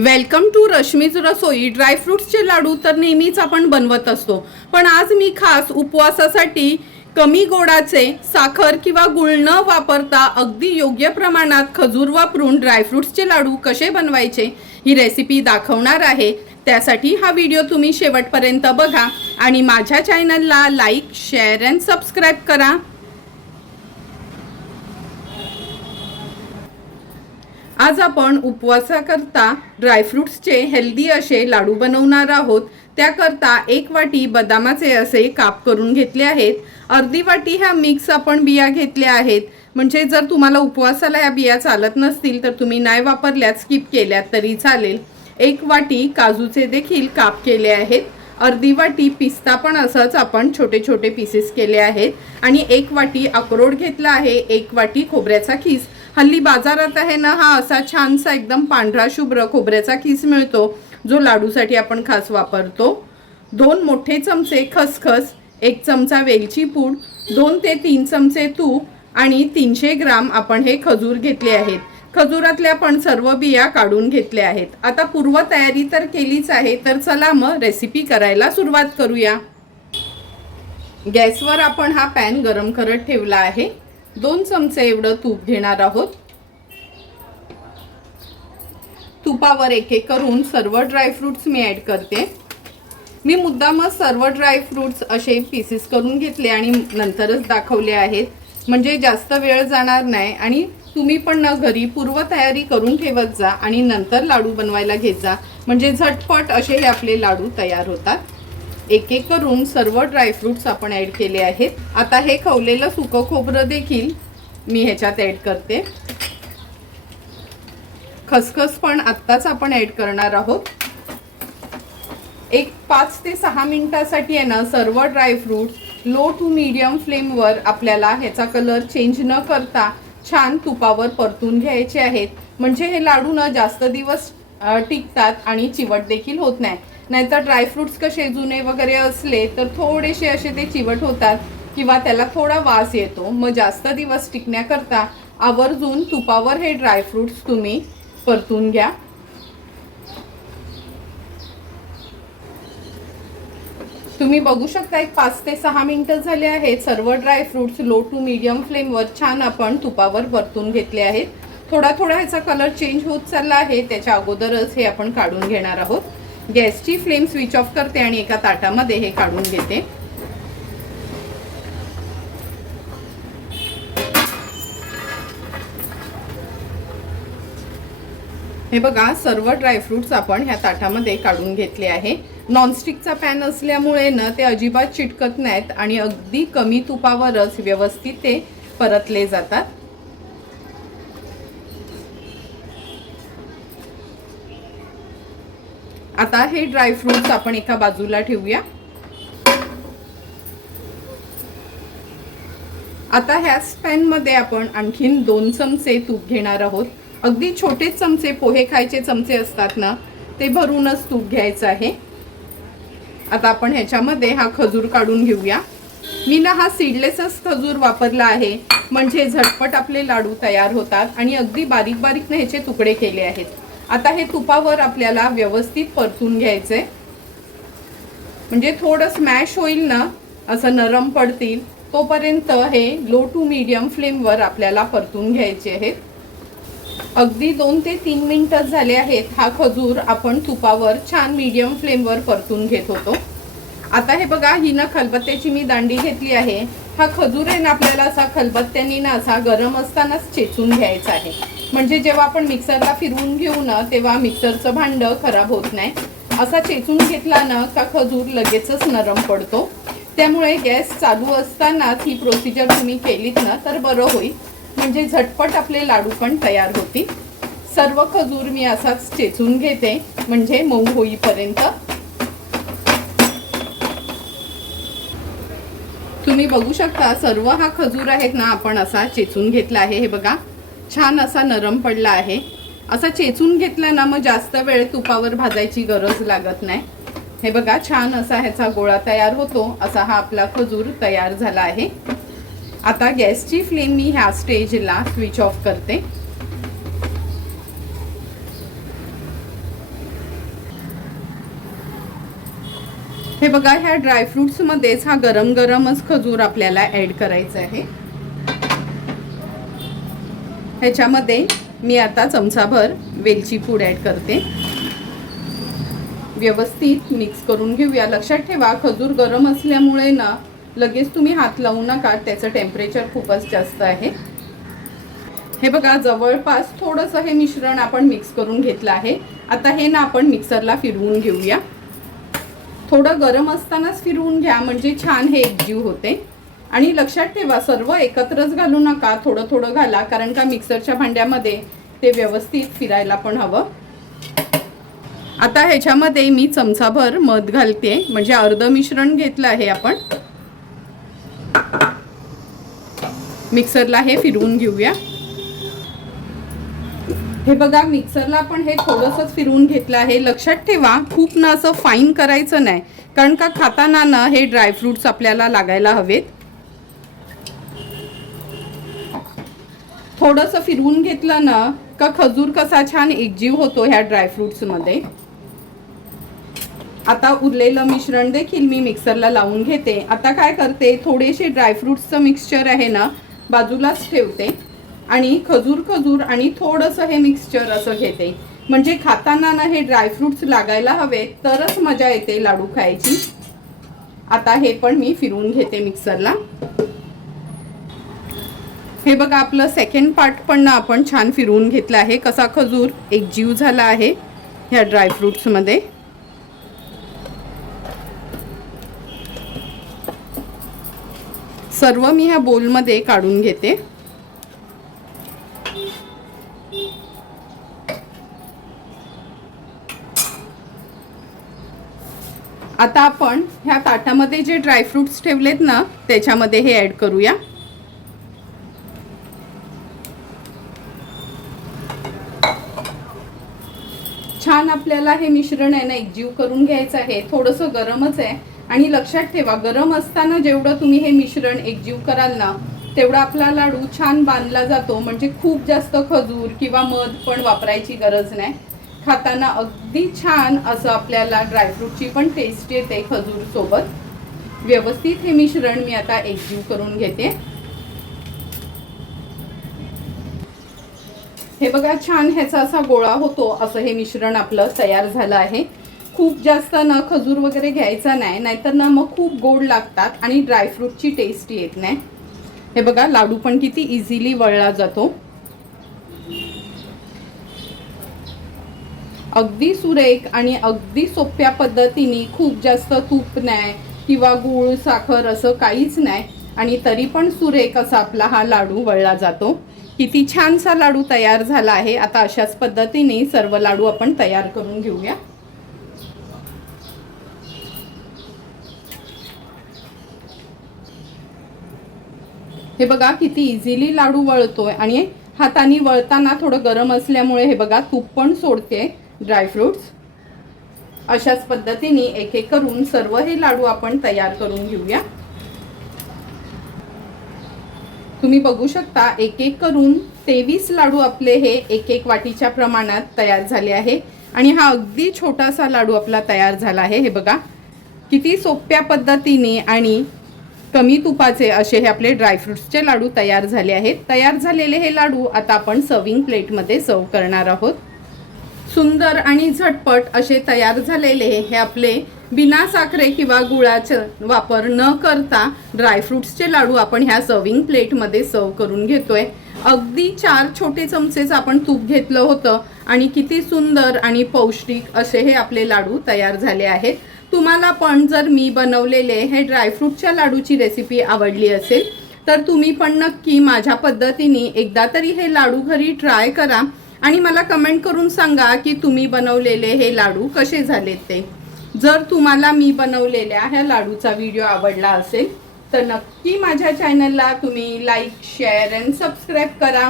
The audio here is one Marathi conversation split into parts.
Welcome to Rashmi's Rasoi. ड्रायफ्रुट्सचे लाडू तर नेहमीच आपण बनवत असतो. पण आज मी खास उपवासासाठी कमी गोडाचे साखर किंवा गुळ न वापरता अगदी योग्य प्रमाणात खजूर वापरून ड्रायफ्रुट्सचे लाडू कसे बनवायचे ही रेसिपी दाखवणार आहे. त्यासाठी हा व्हिडिओ तुम्ही शेवटपर्यंत बघा आणि माझ्या चॅनलला लाईक शेअर अँड सबस्क्राईब करा. आज आपण उपवासाकरता ड्रायफ्रुट्सचे हेल्दी असे लाडू बनवणार आहोत. त्याकरता एक वाटी बदामाचे असे काप करून घेतले आहेत. अर्धी वाटी ह्या मिक्स आपण बिया घेतल्या आहेत. म्हणजे जर तुम्हाला उपवासाला या बिया चालत नसतील तर तुम्ही नाही वापरल्यात स्किप केल्यात तरी चालेल. एक वाटी काजूचे देखील काप केले आहेत. अर्धी वाटी पिस्ता पण असंच आपण छोटे छोटे पीसेस केले आहेत. आणि एक वाटी अक्रोड घेतला आहे. एक वाटी खोबऱ्याचा खीस. हल्ली बाजारात आहे ना हा असा छानसा एकदम पांढरा शुभ्र खोबऱ्याचा खीस मिळतो जो लाडूसाठी आपण खास वापरतो. दोन मोठे चमचे खसखस एक चमचा वेलची पूड दोन ते तीन चमचे तूप आणि तीनशे ग्राम आपण हे खजूर घेतले आहेत. खजुरातल्या आपण सर्व बिया काढून घेतल्या आहेत. आता पूर्व तयारी तर केलीच आहे तर चला मग रेसिपी करायला सुरुवात करूया. गॅसवर आपण हा पॅन गरम करत ठेवला आहे. दोन चमचे एवढं तूप घेणार आहोत. तुपावर एक एक करून सर्व ड्रायफ्रुट्स मी ॲड करते. मी मुद्दामच सर्व ड्रायफ्रुट्स असे पीसेस करून घेतले आणि नंतरच दाखवले आहेत. म्हणजे जास्त वेळ जाणार नाही आणि तुम्ही पण ना घरी पूर्वतयारी करून ठेवत जा आणि नंतर लाडू बनवायला घेत जा. म्हणजे झटपट असे हे आपले लाडू तयार होतात. एक एक करून सर्व ड्रायफ्रुट्स आपण ॲड केले आहेत. आता हे खवलेलं सुकं खोबरं देखील मी ह्याच्यात ॲड करते. खसखस पण आत्ताच आपण ॲड करणार आहोत. एक पाच ते सहा मिनिटासाठी आहे ना सर्व dry fruits low to medium फ्लेमवर आपल्याला ह्याचा कलर चेंज न करता छान तुपावर परतून घ्यायचे आहेत. म्हणजे हे लाडू ना जास्त दिवस टिकतात आणि चिवट देखील होत नाही. नाहीतर ड्रायफ्रुट्स कसे जुने वगैरे असले तर थोडेसे असे ते चिवट होतात किंवा त्याला थोडा वास येतो. मग जास्त दिवस टिकण्याकरता आवर्जून तुपावर हे ड्रायफ्रुट्स तुम्ही परतून घ्या. तुम्ही बघू शकता एक पाच ते सहा मिनिटं झाले आहेत. सर्व dry fruits low to medium फ्लेमवर छान आपण तुपावर परतून घेतले आहेत. थोडा थोडा ह्याचा कलर चेंज होत चालला आहे. त्याच्या अगोदरच हे आपण काढून घेणार आहोत. गॅसची फ्लेम स्विच ऑफ करते आणि एका ताटामध्ये हे काढून घेते. हे बघा सर्व ड्रायफ्रुट्स आपण ह्या ताटामध्ये काढून घेतले आहे. नॉनस्टिकचा पॅन असल्यामुळे ना ते अजिबात चिटकत नाहीत आणि अगदी कमी तुपावरच व्यवस्थित ते परतले जातात. आता हे ड्रायफ्रुट्स आपण एका बाजूला ठेवूया. आता ह्याच पॅनमध्ये आपण आणखीन दोन चमचे तूप घेणार आहोत. अगदी छोटे चमचे पोहे खायचे चमचे असतात ना ते भरूनच तूप घ्यायचं आहे. आता आपण ह्याच्यामध्ये हा खजूर काढून घेऊया. मी ना हा सीडलेसच खजूर वापरला आहे. म्हणजे झटपट आपले लाडू तयार होतात आणि अगदी बारीक बारीक ह्याचे तुकडे केले आहेत. आता हे तुपावर आपल्याला व्यवस्थित परतून घ्यायचे. म्हणजे थोडं स्मॅश होईल ना असं नरम पडतील तोपर्यंत हे लो टू मीडियम फ्लेमवर आपल्याला परतून घ्यायचे आहेत. अगदी दोन ते तीन मिनटं झाले आहेत हा खजूर आपण तुपावर छान मीडियम फ्लेमवर परतून घेत होतो. आता हे बघा ही ना खलबत्त्याची मी दांडी घेतली आहे. हा खजूर आहे ना आपल्याला असा खलबत्त्यानी ना असा गरम असतानाच चेचून घ्यायचा आहे. म्हणजे जेव्हा आपण मिक्सरला फिरवून घेऊ ना तेव्हा मिक्सरचं भांडं खराब होत नाही. असा चेचून घेतला ना का खजूर लगेचच नरम पडतो. त्यामुळे गॅस चालू असतानाच ही प्रोसिजर तुम्ही केलीत ना तर बरं होईल. म्हणजे झटपट आपले लाडू पण तयार होतील. सर्व खजूर मी असाच चेचून घेते म्हणजे मऊ होईपर्यंत. तुम्ही बघू शकता सर्व हा खजूर आहेत ना आपण असा चेचून घेतला आहे हे बघा. छान असा नरम पडला आहे. असा चेचून घेतला ना मग जास्त वेळ तुपावर भाजायची गरज लागत नाही. हे बघा छान असा ह्याचा गोळा तयार होतो. असा हा आपला खजूर तयार झाला आहे. आता गॅसची फ्लेम मी ह्या स्टेजला स्विच ऑफ करते. हे बघा ह्या ड्रायफ्रुट्समध्येच हा गरम गरमच खजूर आपल्याला ॲड करायचा आहे. ह्याच्यामध्ये मी आता चमचाभर वेलची पूड ॲड करते. व्यवस्थित मिक्स करून घेऊया. लक्षात ठेवा खजूर गरम असल्यामुळे ना लगेच तुम्ही हात लावू नका त्याचं टेम्परेचर खूपच जास्त आहे. हे बघा जवळपास थोडंसं हे मिश्रण आपण मिक्स करून घेतलं आहे. आता हे ना आपण मिक्सरला फिरवून घेऊया. थोडं गरम असतानाच फिरवून घ्या म्हणजे छान हे एकजीव होते. आणि लक्षात ठेवा सर्व एकत्रच घालू नका थोडं थोडं घाला कारण का मिक्सरच्या भांड्यामध्ये ते व्यवस्थित फिरायला पण हवं. आता ह्याच्यामध्ये मी चमचाभर मध घालते म्हणजे अर्ध मिश्रण घेतलं आहे आपण. मिक्सरला हे फिरवून घेऊया. हे बघा मिक्सरला आपण हे थोडंसंच फिरवून घेतलं आहे. लक्षात ठेवा खूप ना असं फाईन करायचं नाही कारण का खाताना ना हे ड्रायफ्रुट्स आपल्याला लागायला हवेत. थोडंसं फिरवून घेतलं ना का खजूर कसा छान एकजीव होतो ह्या ड्रायफ्रुट्समध्ये आता उरलेलं मिश्रण देखील मी मिक्सरला लावून घेते. आता काय करते थोडेसे ड्रायफ्रुट्सचं मिक्सचर आहे ना बाजूलाच ठेवते. आणि खजूर खजूर आणि थोडंसं हे मिक्सचर असं घेते. म्हणजे खाताना ना हे ड्रायफ्रुट्स लागायला हवे तरच मजा येते लाडू खायची. आता हे पण मी फिरवून घेते मिक्सरला हे बघा आपलं सेकंड पार्ट पण ना आपण छान फिरवून घेतलं आहे. कसा खजूर एक जीव झाला आहे ह्या ड्रायफ्रुट्समध्ये सर्व मी ह्या बोलमध्ये काढून घेते. आता आपण ह्या ताटामध्ये जे ड्रायफ्रुट्स ठेवलेत ना त्याच्यामध्ये हे ॲड करूया छान आपल्याला हे मिश्रण आहे ना एकजीव करून घ्यायचं आहे. थोडंसं गरमच आहे. आणि लक्षात ठेवा गरम असताना जेवढं तुम्ही हे मिश्रण एकजीव कराल ना तेवढा आपला लाडू छान बांधला जातो. म्हणजे खूप जास्त खजूर किंवा मध पण वापरायची गरज नाही. खाताना अगदी छान असं आपल्याला ड्रायफ्रूटची पण टेस्ट येते खजूर सोबत. व्यवस्थित हे मिश्रण मी आता एकजीव करून घेते. हे बघा छान ह्याचा असा गोळा होतो असं हे मिश्रण आपलं तयार झालं आहे. खूप जास्त न खजूर वगैरे घ्यायचा नाही नाहीतर ना मग खूप गोड लागतात आणि ड्रायफ्रूटची टेस्ट येत नाही. हे बघा लाडू पण किती इझिली वळला जातो. अगदी सुरेख आणि अगदी सोप्या पद्धतीने खूप जास्त तूप नाही किंवा गूळ साखर असं काहीच नाही आणि तरी पण सुरेख असा आपला हा लाडू वळला जातो. किती छानसा लाडू तयार झाला आहे. आता अशाच पद्धतीने सर्व लाडू आपण तयार करून घेऊया. हे बघा किती इझिली लाडू वळतोय आणि हाताने वळताना थोडं गरम असल्यामुळे हे बघा तूप पण सोडते. ड्रायफ्रुट्स अशाच पद्धतीने एक एक करून सर्व हे लाडू आपण तयार करून घेऊया. तुम्ही बघू शकता एक एक करून तेवीस लाडू आपले हे एक एक वाटीच्या प्रमाणात तयार झाले आहे. आणि हा अगदी छोटासा लाडू आपला तयार झाला आहे. हे बघा किती सोप्या पद्धतीने आणि कमी तुपाचे असे हे आपले ड्रायफ्रुट्सचे लाडू तयार झाले आहेत. तयार झालेले हे लाडू आता आपण सर्विंग प्लेटमध्ये सर्व करणार आहोत. सुंदर आणि झटपट असे तयार झालेले हे आपले बिना साखरे किंवा गुळाचं वापर न करता ड्रायफ्रुट्सचे लाडू आपण ह्या सर्विंग प्लेटमध्ये सर्व करून घेतोय. अगदी चार छोटे चमचेच आपण तूप घेतलं होतं आणि किती सुंदर आणि पौष्टिक असे हे आपले लाडू तयार झाले आहेत. तुम्हाला पण जर मी बनवलेले हे ड्रायफ्रूटच्या लाडूची रेसिपी आवडली असेल तर तुम्ही पण नक्की माझ्या पद्धतीने एकदा तरी हे लाडू घरी ट्राय करा. आणि मला कमेंट करून सांगा की तुम्ही बनवलेले हे लाडू कसे झाले ते. जर तुम्हाला मी बनवलेल्या ह्या लाडूचा व्हिडिओ आवडला असेल तर नक्की माझ्या चॅनलला तुम्ही लाईक शेअर अँड सबस्क्राईब करा.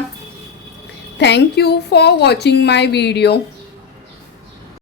Thank you for watching my video